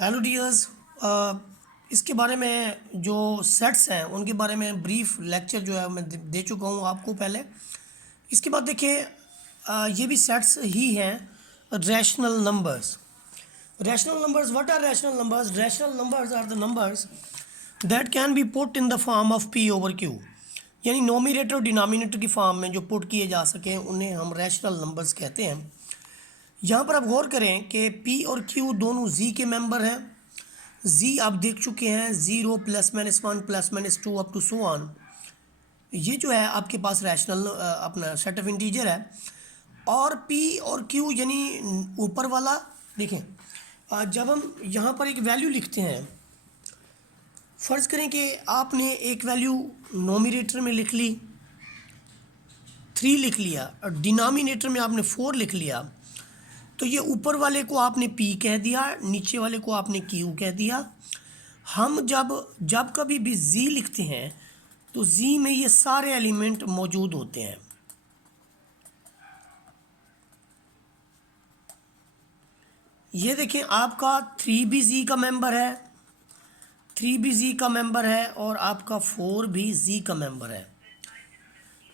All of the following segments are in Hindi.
Hello dears. इसके बारे में जो सेट्स हैं उनके बारे में ब्रीफ लेक्चर जो है मैं दे चुका हूँ आपको पहले। इसके बाद देखिए, ये भी सेट्स ही हैं rational numbers. Rational numbers, what are rational numbers? Rational numbers are the numbers that can be put in the form of p over q, यानी नोमिनेटर और डिनोमिनेटर की फॉर्म में जो पुट किए जा सकें उन्हें हम रैशनल नंबर्स कहते हैं। यहाँ पर आप गौर करें कि पी और क्यू दोनों जी के मेंबर हैं। जी आप देख चुके हैं, zero plus minus one plus minus two up to so on. ये जो है आपके पास रैशनल अपना सेट ऑफ इंटीजर है। और पी और क्यू यानी ऊपर वाला देखें, जब हम यहाँ पर एक वैल्यू लिखते हैं, फ़र्ज़ करें कि आपने एक वैल्यू नोमिनेटर में लिख ली 3 लिख लिया और डिनोमिनेटर में आपने 4 लिख लिया, तो ये ऊपर वाले को आपने P कह दिया, नीचे वाले को आपने Q कह दिया। हम जब कभी भी Z लिखते हैं तो Z में ये सारे एलिमेंट मौजूद होते हैं। ये देखें, आपका 3 भी Z का मेंबर है, 3 भी Z का मेंबर है और आपका 4 भी Z का मेंबर है।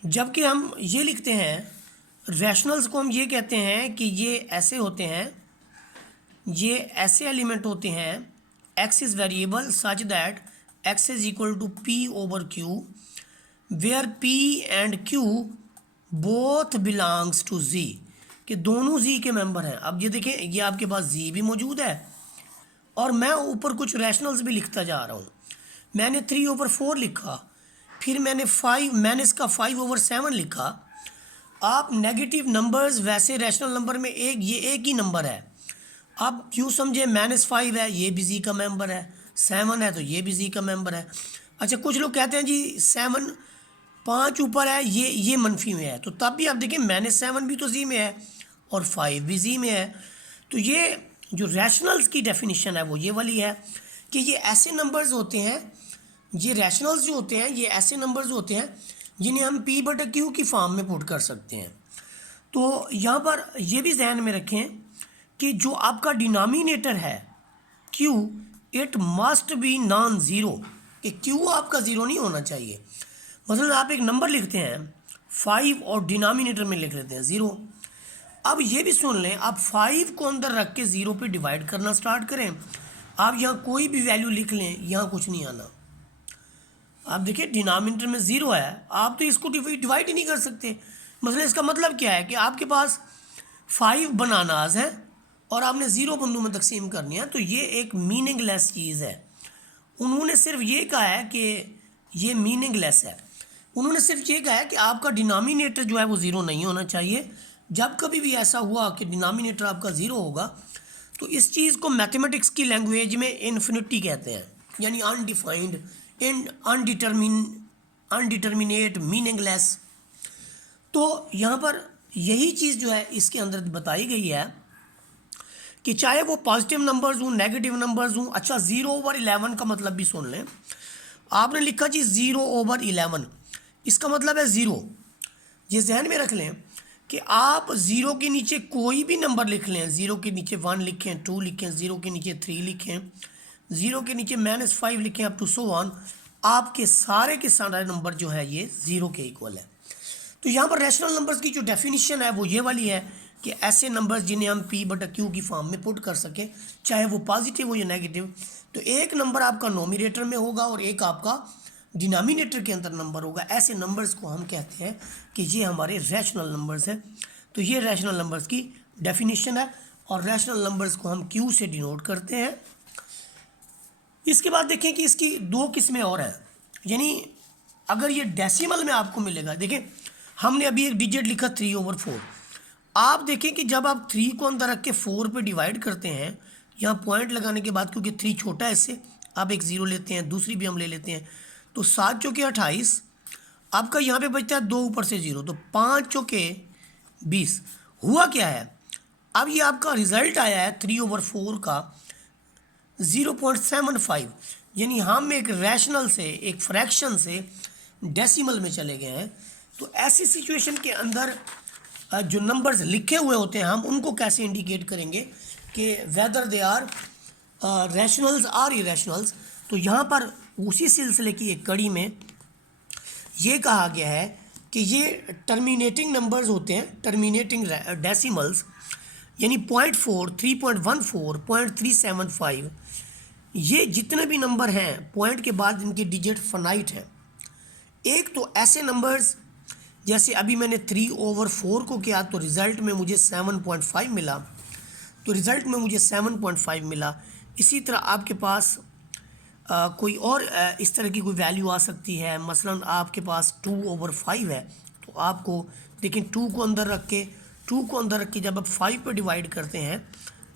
जबकि हम ये लिखते हैं, रैशनल्स को हम ये कहते हैं कि ये ऐसे होते हैं, ये ऐसे एलिमेंट होते हैं, x is variable such that x is equal to p over q where p and q both belongs to z, कि दोनों z के मेंबर हैं। अब ये देखें, ये आपके पास z भी मौजूद है और मैं ऊपर कुछ रैशनल्स भी लिखता जा रहा हूँ। मैंने 3 ओवर 4 लिखा, फिर मैंने इसका 5 ओवर 7 लिखा। आप नेगेटिव नंबर्स वैसे रैशनल नंबर में ये एक ही नंबर है। अब क्यों समझे, -5 है, ये भी जी का मेंबर है, 7 है तो ये भी जी का मेंबर है। अच्छा, कुछ लोग कहते हैं जी 7 5 ऊपर है, ये मनफी में है, तो तब भी आप देखें -7 भी तो जी में है और 5 भी जी में है। तो ये जो रैशनल्स की डेफिनेशन है वो ये वाली है कि ये ऐसे नंबर्स होते हैं, ये रैशनल्स जो होते हैं ये ऐसे नंबर्स होते हैं जिन्हें हम पी बटा क्यू की फॉर्म में पुट कर सकते हैं। तो यहाँ पर ये भी जहन में रखें कि जो आपका डिनोमिनेटर है Q, it must be non zero, कि Q आपका ज़ीरो नहीं होना चाहिए। मतलब आप एक नंबर लिखते हैं 5 और डिनोमिनेटर में लिख लेते हैं 0। अब ये भी सुन लें, आप 5 को अंदर रख के 0 पे डिवाइड करना स्टार्ट करें, आप यहाँ कोई भी वैल्यू लिख लें, यहाँ कुछ नहीं आना। आप देखिए डिनोमिनेटर में 0 है, आप तो इसको डिवाइड ही नहीं कर सकते। मतलब इसका मतलब क्या है कि आपके पास 5 बनानाज हैं और आपने 0 बंदों में तकसीम करनी है, तो ये एक मीनिंगलेस चीज़ है। उन्होंने सिर्फ ये कहा है कि ये मीनिंगलेस है। उन्होंने सिर्फ ये कहा है कि आपका डिनोमिनेटर जो है वो 0 नहीं होना चाहिए। जब कभी भी ऐसा हुआ कि डिनोमिनेटर आपका 0 होगा तो इस चीज़ को मैथमेटिक्स की लैंग्वेज में इन्फिनिटी कहते हैं, यानी अनडिफाइंड, अनडिटर्मिनेट, मीनिंगलेस। तो यहाँ पर यही चीज़ जो है इसके अंदर बताई गई है कि चाहे वो पॉजिटिव नंबर्स हूँ, नेगेटिव नंबर्स हूँ। अच्छा, 0/11 का मतलब भी सुन लें। आपने लिखा जी 0/11, इसका मतलब है 0। ये जहन में रख लें कि आप 0 के नीचे कोई भी नंबर लिख लें, 0 के नीचे 1 लिखें, 2 लिखें, 0 के नीचे 3 लिखें, 0 के नीचे -5 लिखें अप टू सो ऑन, आपके सारे के सारे नंबर जो है ये 0 के इक्वल है। तो यहाँ पर रैशनल नंबर्स की जो डेफिनेशन है वो ये वाली है कि ऐसे नंबर्स जिन्हें हम पी बटा क्यू की फॉर्म में पुट कर सकें, चाहे वो पॉजिटिव हो या नेगेटिव। तो एक नंबर आपका नोमिनेटर में होगा और एक आपका डिनोमिनेटर के अंदर नंबर होगा। ऐसे नंबर्स को हम कहते हैं कि ये हमारे रैशनल नंबर्स हैं। तो ये रैशनल नंबर्स की डेफिनेशन है और रैशनल नंबर्स को हम क्यू से डिनोट करते हैं। इसके बाद देखें कि इसकी 2 किस्में और हैं, यानी अगर ये डेसिमल में आपको मिलेगा। देखें, हमने अभी एक डिजिट लिखा 3/4। आप देखें कि जब आप 3 को अंदर रख के 4 पे डिवाइड करते हैं, यहाँ पॉइंट लगाने के बाद, क्योंकि 3 छोटा है इससे, आप एक 0 लेते हैं, दूसरी भी हम ले लेते हैं, तो 7 चौके 28, आपका यहाँ पे बचता है 2 ऊपर से 0, तो 5 चौके 20। हुआ क्या है, अब ये आपका रिजल्ट आया है 3/4 का 0.75, यानी हम एक रैशनल से, एक फ्रैक्शन से डेसिमल में चले गए हैं। तो ऐसी सिचुएशन के अंदर जो नंबर्स लिखे हुए होते हैं हम उनको कैसे इंडिकेट करेंगे कि whether they are rationals or irrationals, तो यहाँ पर उसी सिलसिले की एक कड़ी में ये कहा गया है कि ये टर्मिनेटिंग नंबर्स होते हैं, टर्मिनेटिंग डेसिमल्स, यानी 0.4, 3.14, 0.375, ये जितने भी नंबर हैं पॉइंट के बाद इनके डिजिट फाइनाइट हैं। एक तो ऐसे नंबर्स जैसे अभी मैंने 3/4 को किया तो रिज़ल्ट में मुझे 7.5 मिला, तो रिज़ल्ट में मुझे 7.5 मिला। इसी तरह आपके पास कोई और इस तरह की कोई वैल्यू आ सकती है, मसलन आपके पास 2/5 है, तो आपको लेकिन 2 को अंदर रख के जब आप 5 पर डिवाइड करते हैं,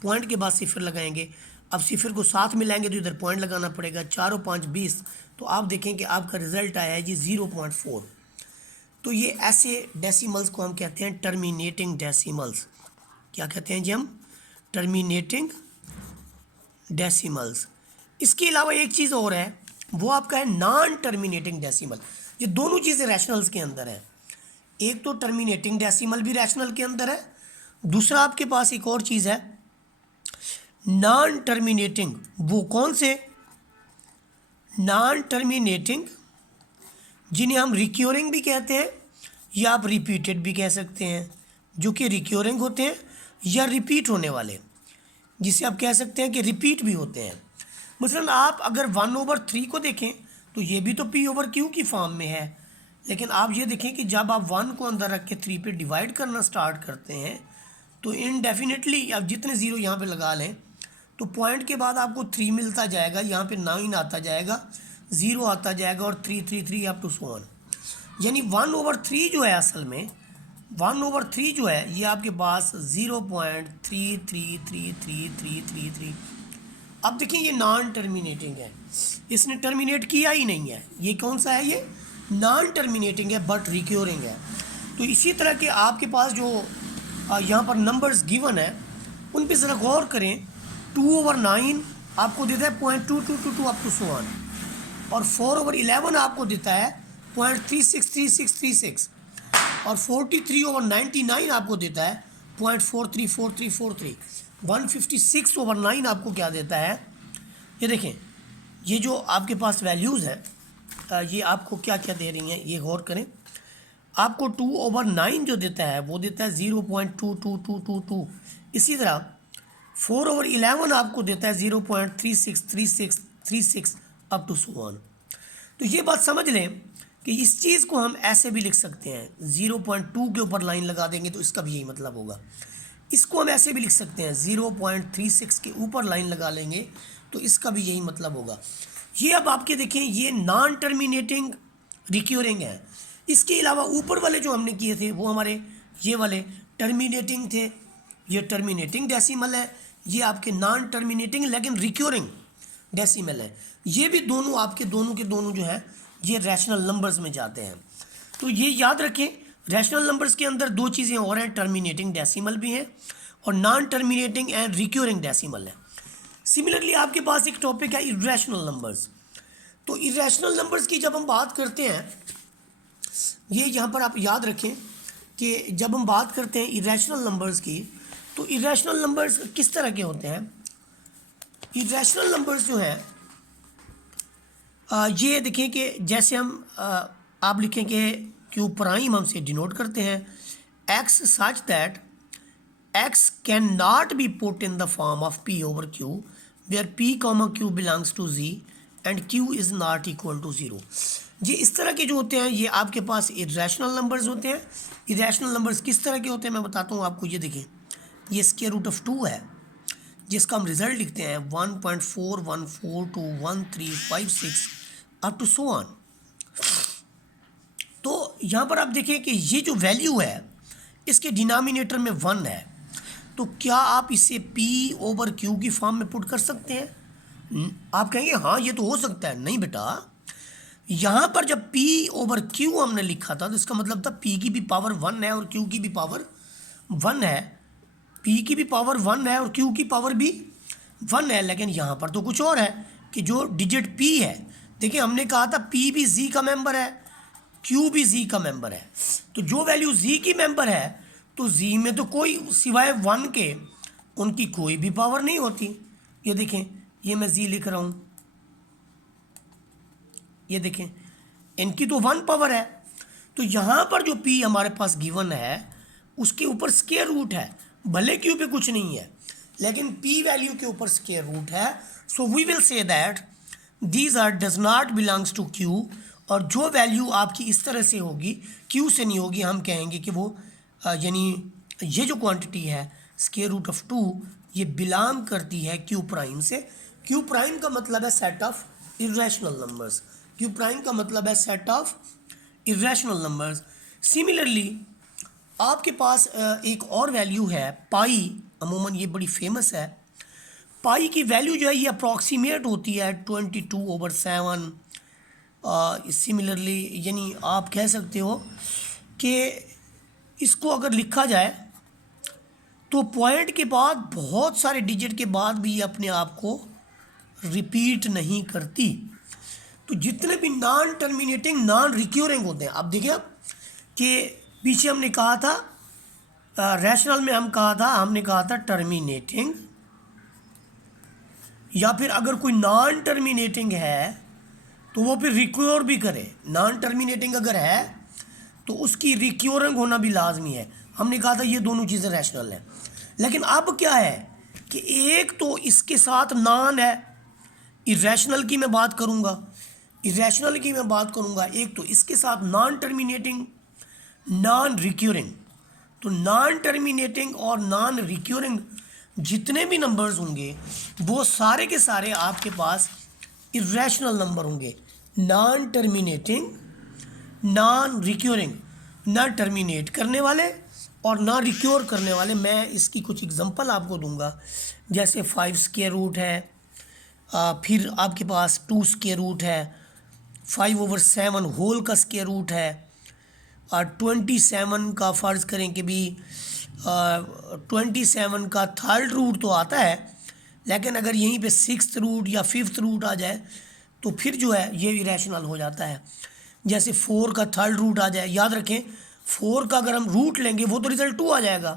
पॉइंट के बाद सिफर लगाएंगे, अब सिफर को साथ मिलाएंगे तो इधर पॉइंट लगाना पड़ेगा, 4 और 5 20, तो आप देखें कि आपका रिज़ल्ट आया है जी 0.4। तो ये ऐसे डेसिमल्स को हम कहते हैं टर्मिनेटिंग डेसिमल्स। क्या कहते हैं जी हम? Terminating decimals. इसके अलावा एक चीज़ और है, वो आपका है नॉन टर्मिनेटिंग डेसिमल। ये दोनों चीज़ें रैशनल्स के अंदर है। एक तो टर्मिनेटिंग डेसिमल भी रैशनल के अंदर है, दूसरा आपके पास एक और चीज़ है नॉन टर्मिनेटिंग। वो कौन से? नॉन टर्मिनेटिंग, जिन्हें हम रिक्योरिंग भी कहते हैं या आप रिपीटेड भी कह सकते हैं, जो कि रिक्योरिंग होते हैं या रिपीट होने वाले, जिसे आप कह सकते हैं कि रिपीट भी होते हैं। मसलन आप अगर 1/3 को देखें तो ये भी तो P/Q की फॉर्म में है, लेकिन आप ये देखें कि जब आप 1 को अंदर रख के 3 पे डिवाइड करना स्टार्ट करते हैं तो इनडेफिनेटली आप जितने ज़ीरो यहाँ पे लगा लें तो पॉइंट के बाद आपको 3 मिलता जाएगा, यहाँ पे 9 आता जाएगा, 0 आता जाएगा और 3 3 3 अप टू सो ऑन। यानी 1/3 जो है असल में 1/3 जो है ये आपके पास 0.333333। अब देखिए ये नॉन टर्मिनेटिंग है, इसने टर्मिनेट किया ही नहीं है। ये कौन सा है? ये नॉन टर्मिनेटिंग है बट रिक्योरिंग है। तो इसी तरह के आपके पास जो यहाँ पर नंबर्स गिवन है उन पे ज़रा गौर करें। 2/9 आपको देता है 0.2222 अप टू सो ऑन, और 4/11 आपको देता है 0.363636, और 43/99 आपको देता है 0.434343। 156/9 आपको क्या देता है? ये देखें, ये जो आपके पास वैल्यूज़ हैं ये आपको क्या क्या दे रही हैं, ये गौर करें। आपको 2/9 जो देता है वो देता है 0.22222। इसी तरह 4/11 आपको देता है 0.363636 अप टू सो ऑन। तो ये बात समझ लें कि इस चीज़ को हम ऐसे भी लिख सकते हैं, 0.2 के ऊपर लाइन लगा देंगे तो इसका भी यही मतलब होगा। इसको हम ऐसे भी लिख सकते हैं, 0.36 के ऊपर लाइन लगा लेंगे तो इसका भी यही मतलब होगा। ये अब आपके देखें ये नॉन टर्मिनेटिंग रिक्योरिंग है। इसके अलावा ऊपर वाले जो हमने किए थे वो हमारे ये वाले टर्मिनेटिंग थे, ये टर्मिनेटिंग डेसिमल है, ये आपके नॉन टर्मिनेटिंग लेकिन रिक्योरिंग डेसिमल है। ये भी दोनों आपके दोनों के दोनों जो है ये रैशनल नंबर्स में जाते हैं। तो ये याद रखें, रैशनल नंबर्स के अंदर दो चीज़ें और हैं, टर्मिनेटिंग डेसिमल भी हैं और non terminating and recurring decimal है। सिमिलरली आपके पास एक टॉपिक है इरेशनल नंबर्स। तो इरेशनल नंबर्स की जब हम बात करते हैं, ये यहाँ पर आप याद रखें कि जब हम बात करते हैं इरेशनल नंबर्स की, तो इरेशनल नंबर्स किस तरह के होते हैं? इरेशनल नंबर्स जो हैं ये देखें कि जैसे हम आप लिखें कि क्यू प्राइम हमसे डिनोट करते हैं x such that x can not be put in the form of P/Q where P, Q belongs to Z and Q is not equal to 0। ये इस तरह के जो होते हैं ये आपके पास इरेशनल नंबर्स होते हैं। इरेशनल नंबर्स किस तरह के होते हैं मैं बताता हूँ आपको। ये देखें, ये स्क्वायर रूट ऑफ 2 है जिसका हम रिज़ल्ट लिखते हैं 1.41421356 अप टू सो ऑन। तो यहाँ पर आप देखें कि ये जो वैल्यू है इसके डिनोमिनेटर में 1 है, तो क्या आप इसे P/Q की फॉर्म में पुट कर सकते हैं? आप कहेंगे हाँ ये तो हो सकता है। नहीं बेटा, यहाँ पर जब P/Q हमने लिखा था तो इसका मतलब था P की भी पावर 1 है और Q की भी पावर 1 है। P की भी पावर 1 है और Q की पावर भी 1 है, लेकिन यहाँ पर तो कुछ और है कि जो डिजिट P है, देखिए हमने कहा था P भी Z का मेंबर है, Q भी Z का मेंबर है। तो जो वैल्यू Z की मेंबर है तो Z में तो कोई सिवाय 1 के उनकी कोई भी पावर नहीं होती। ये देखें ये मैं जी लिख रहा हूँ, ये देखें इनकी तो 1 पावर है, तो यहाँ पर जो p हमारे पास गिवन है उसके ऊपर स्क्वायर रूट है, भले q पे कुछ नहीं है लेकिन p वैल्यू के ऊपर स्क्वायर रूट है। So we will say that these are does not belongs to q, और जो वैल्यू आपकी इस तरह से होगी q से नहीं होगी, हम कहेंगे कि वो यानी ये जो क्वांटिटी है स्क्वायर रूट ऑफ 2 ये बिलोंग करती है q प्राइम से। q प्राइम का मतलब है set of irrational numbers, q prime का मतलब है set of irrational numbers. Similarly आपके पास एक और वैल्यू है पाई, अमूमन ये बड़ी फेमस है। पाई की वैल्यू जो है ये अप्रॉक्सीमेट होती है 22/7। सिमिलरली यानी आप कह सकते हो कि इसको अगर लिखा जाए तो पॉइंट के बाद बहुत सारे डिजिट के बाद भी ये अपने आप को रिपीट नहीं करती। तो जितने भी नॉन टर्मिनेटिंग नॉन रिक्यूरिंग होते हैं, अब देखिए कि पीछे हमने कहा था रैशनल में हमने कहा था टर्मिनेटिंग, या फिर अगर कोई नॉन टर्मिनेटिंग है तो वो फिर रिक्योर भी करे। नॉन टर्मिनेटिंग अगर है तो उसकी रिक्योरिंग होना भी लाजमी है, हमने कहा था ये दोनों चीज़ें रैशनल हैं। लेकिन अब क्या है कि एक तो इसके साथ नॉन है, इरेशनल की मैं बात करूँगा, एक तो इसके साथ नॉन टर्मिनेटिंग नॉन रिक्यूरिंग। तो नॉन टर्मिनेटिंग और नॉन रिक्यूरिंग जितने भी नंबर्स होंगे वो सारे के सारे आपके पास इरेशनल नंबर होंगे। नॉन टर्मिनेटिंग नॉन रिक्यूरिंग, ना टर्मिनेट करने वाले और ना रिक्योर करने वाले। मैं इसकी कुछ एग्जांपल आपको दूंगा, जैसे 5 स्क्वायर रूट है, फिर आपके पास 2 स्क्वायर रूट है, 5/7 होल का स्क्वायर रूट है, और 27 का फ़र्ज़ करें कि भी 27 का थर्ड रूट तो आता है, लेकिन अगर यहीं पे 6th रूट या 5th रूट आ जाए तो फिर जो है ये इरेशनल हो जाता है। जैसे 4 का थर्ड रूट आ जाए, याद रखें 4 का अगर हम रूट लेंगे वो तो रिज़ल्ट 2 आ जाएगा,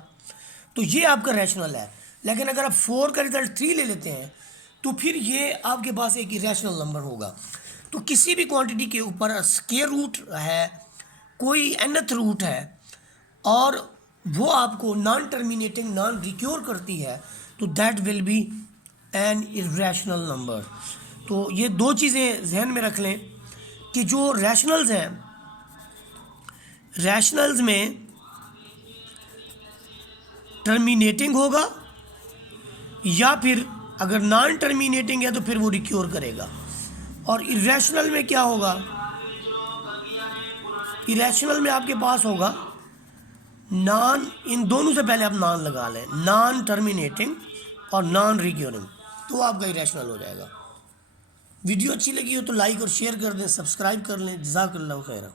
तो ये आपका रैशनल है। लेकिन अगर आप 4 का रिज़ल्ट 3 ले लेते हैं तो फिर ये आपके पास एक इरेशनल नंबर होगा। तो किसी भी क्वांटिटी के ऊपर स्क्वायर रूट है, कोई nth रूट है, और वो आपको नॉन टर्मिनेटिंग नॉन रिक्योर करती है, तो that will be an irrational number. तो ये दो चीज़ें जहन में रख लें कि जो रैशनल्स हैं, रैशनल्स में टर्मिनेटिंग होगा, या फिर अगर नॉन टर्मिनेटिंग है तो फिर वो रिक्योर करेगा। और इरेशनल में क्या होगा, इरेशनल में आपके पास होगा नॉन, इन दोनों से पहले आप नॉन लगा लें, नॉन टर्मिनेटिंग और नॉन रिक्योरिंग, तो आपका इरेशनल हो जाएगा। वीडियो अच्छी लगी हो तो लाइक और शेयर कर दें, सब्सक्राइब कर लें। जज़ाकल्लाहु खैरा।